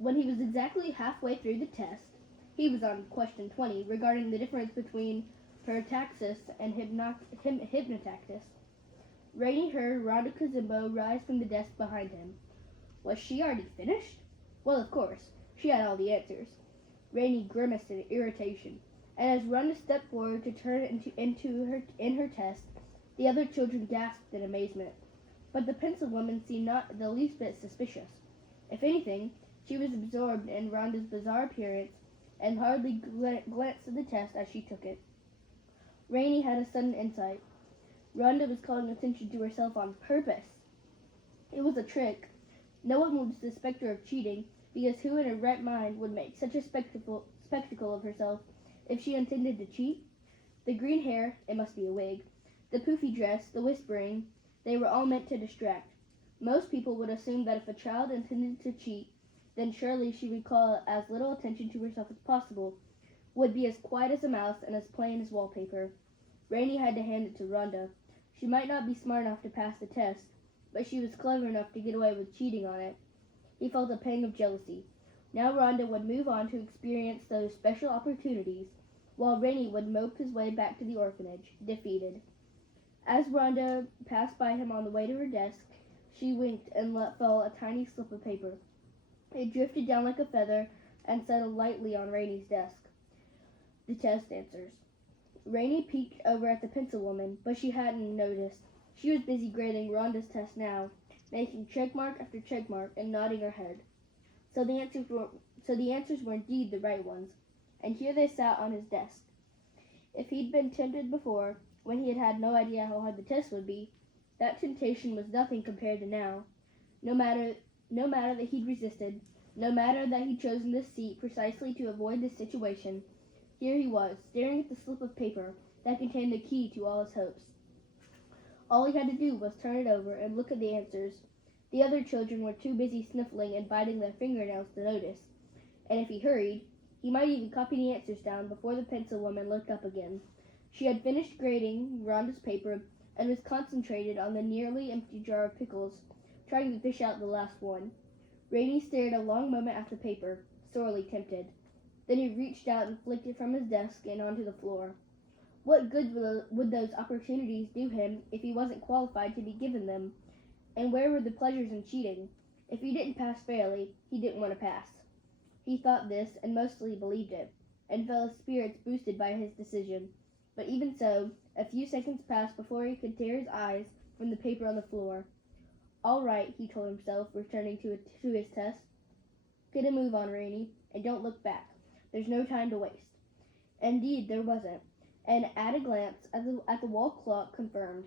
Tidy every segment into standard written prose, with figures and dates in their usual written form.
When he was exactly halfway through the test, he was on question 20 regarding the difference between pertaxis and hypnotaxis. Rainey heard Rhonda Kazimbo rise from the desk behind him. Was she already finished? Well, of course. She had all the answers. Rainey grimaced in irritation, and as Rhonda stepped forward to turn in her test, the other children gasped in amazement. But the pencil woman seemed not the least bit suspicious. If anything, she was absorbed in Rhonda's bizarre appearance and hardly glanced at the test as she took it. Rainey had a sudden insight. Rhonda was calling attention to herself on purpose. It was a trick. No one would suspect her of cheating, because who in her right mind would make such a spectacle of herself if she intended to cheat? The green hair, it must be a wig, the poofy dress, the whispering, they were all meant to distract. Most people would assume that if a child intended to cheat, then surely she would call as little attention to herself as possible, would be as quiet as a mouse and as plain as wallpaper. Rainey had to hand it to Rhonda. She might not be smart enough to pass the test, but she was clever enough to get away with cheating on it. He felt a pang of jealousy. Now Rhonda would move on to experience those special opportunities, while Rainey would mope his way back to the orphanage, defeated. As Rhonda passed by him on the way to her desk, she winked and let fall a tiny slip of paper. It drifted down like a feather and settled lightly on Rainey's desk. The test answers. Rainey peeked over at the pencil woman, but she hadn't noticed. She was busy grading Rhonda's test now, making checkmark after checkmark and nodding her head. So the answers were indeed the right ones, and here they sat on his desk. If he'd been tempted before, when he had no idea how hard the test would be, that temptation was nothing compared to now. No matter that he'd resisted, no matter that he'd chosen this seat precisely to avoid this situation, here he was, staring at the slip of paper that contained the key to all his hopes. All he had to do was turn it over and look at the answers. The other children were too busy sniffling and biting their fingernails to notice, and if he hurried, he might even copy the answers down before the pencil woman looked up again. She had finished grading Rhonda's paper and was concentrated on the nearly empty jar of pickles, trying to fish out the last one. Rainey stared a long moment at the paper, sorely tempted. Then he reached out and flicked it from his desk and onto the floor. What good would those opportunities do him if he wasn't qualified to be given them? And where were the pleasures in cheating? If he didn't pass fairly, he didn't want to pass. He thought this, and mostly believed it, and felt his spirits boosted by his decision. But even so, a few seconds passed before he could tear his eyes from the paper on the floor. All right, he told himself, returning to his test. Get a move on, Rainey, and don't look back. There's no time to waste. Indeed, there wasn't, and at a glance at the wall clock confirmed.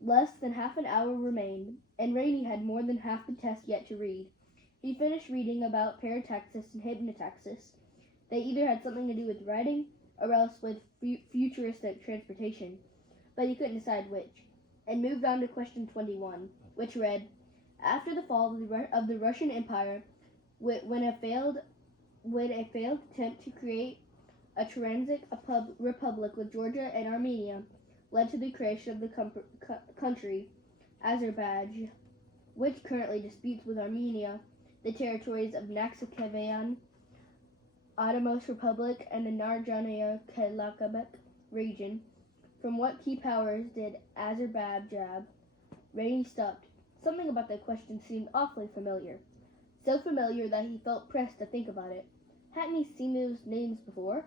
Less than half an hour remained, and Rainey had more than half the test yet to read. He finished reading about parataxis and hypnotaxis. They either had something to do with writing, or else with futuristic transportation, but he couldn't decide which, and moved on to question 21, which read, after the fall of the Russian Empire, when a failed attempt to create a transic republic with Georgia and Armenia led to the creation of the country Azerbaijan, which currently disputes with Armenia the territories of Naxikavan, Ottomos Republic, and the Narjania-Karabakh region. From what key powers did Azerbaijan? Rainey stopped. Something about that question seemed awfully familiar. So familiar that he felt pressed to think about it. Hadn't he seen those names before?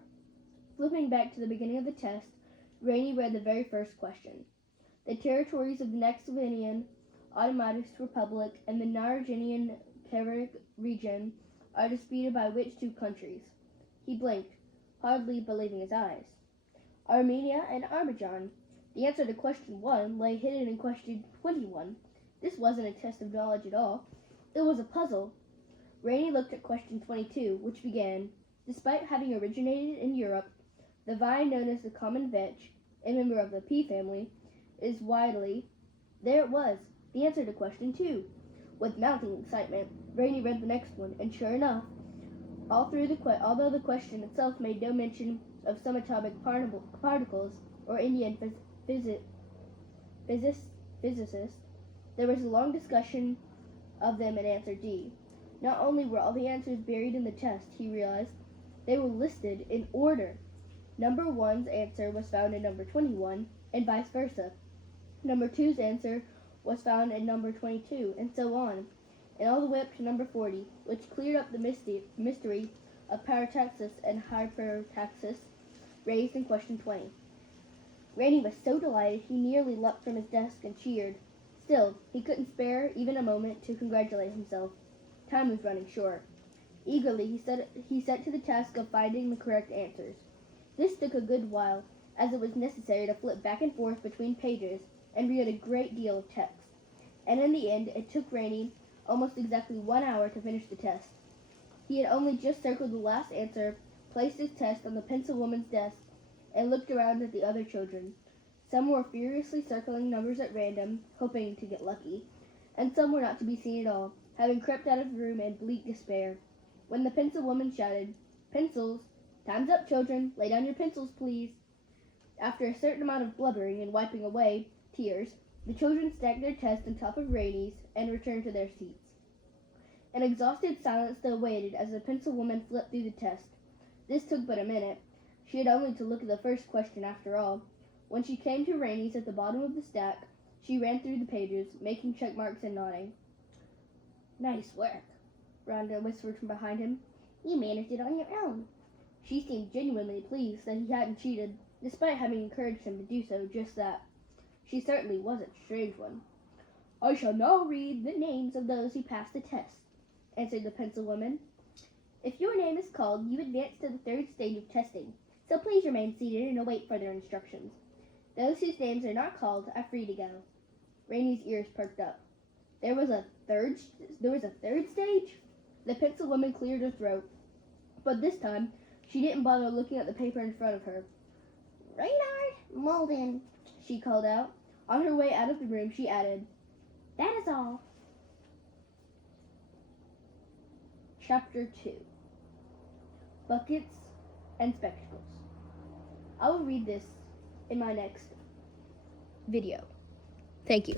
Flipping back to the beginning of the test, Rainey read the very first question. The territories of the Naxivanian Ottomos Republic and the Narjanian-Karabakh region are disputed by which two countries? He blinked, hardly believing his eyes. Armenia and Azerbaijan. The answer to question 1 lay hidden in question 21. This wasn't a test of knowledge at all. It was a puzzle. Rainey looked at question 22, which began, despite having originated in Europe, the vine known as the common vetch, a member of the pea family, is widely... There it was, the answer to question 2. With mounting excitement, Rainey read the next one, and sure enough, although the question itself made no mention of subatomic particles or Indian physicists, there was a long discussion of them in answer D. Not only were all the answers buried in the test, he realized, they were listed in order. Number 1's answer was found in number 21, and vice versa. Number 2's answer was found in number 22, and so on, and all the way up to number 40, which cleared up the mystery of parataxis and hypertaxis raised in question 20. Rainey was so delighted he nearly leapt from his desk and cheered. Still, he couldn't spare even a moment to congratulate himself. Time was running short. Eagerly, he set to the task of finding the correct answers. This took a good while, as it was necessary to flip back and forth between pages and read a great deal of text. And in the end, it took Rainey almost exactly 1 hour to finish the test. He had only just circled the last answer, placed his test on the pencil woman's desk, and looked around at the other children. Some were furiously circling numbers at random, hoping to get lucky, and some were not to be seen at all, having crept out of the room in bleak despair. When the pencil woman shouted, "Pencils! Time's up, children! Lay down your pencils, please!" After a certain amount of blubbering and wiping away tears, the children stacked their tests on top of Rainey's and returned to their seats. An exhausted silence still waited as the pencil woman flipped through the test. This took but a minute. She had only to look at the first question after all. When she came to Rainey's at the bottom of the stack, she ran through the pages, making check marks and nodding. "Nice work," Rhonda whispered from behind him. "You managed it on your own." She seemed genuinely pleased that he hadn't cheated, despite having encouraged him to do so just that. She certainly was a strange one. "I shall now read the names of those who passed the test," answered the pencil woman. "If your name is called, you advance to the third stage of testing, so please remain seated and await further instructions. Those whose names are not called are free to go." Rainey's ears perked up. There was a third stage? The pencil woman cleared her throat, but this time she didn't bother looking at the paper in front of her. "Reynard Malden," she called out. On her way out of the room, she added, "That is all." Chapter 2. Buckets and Spectacles. I will read this in my next video. Thank you.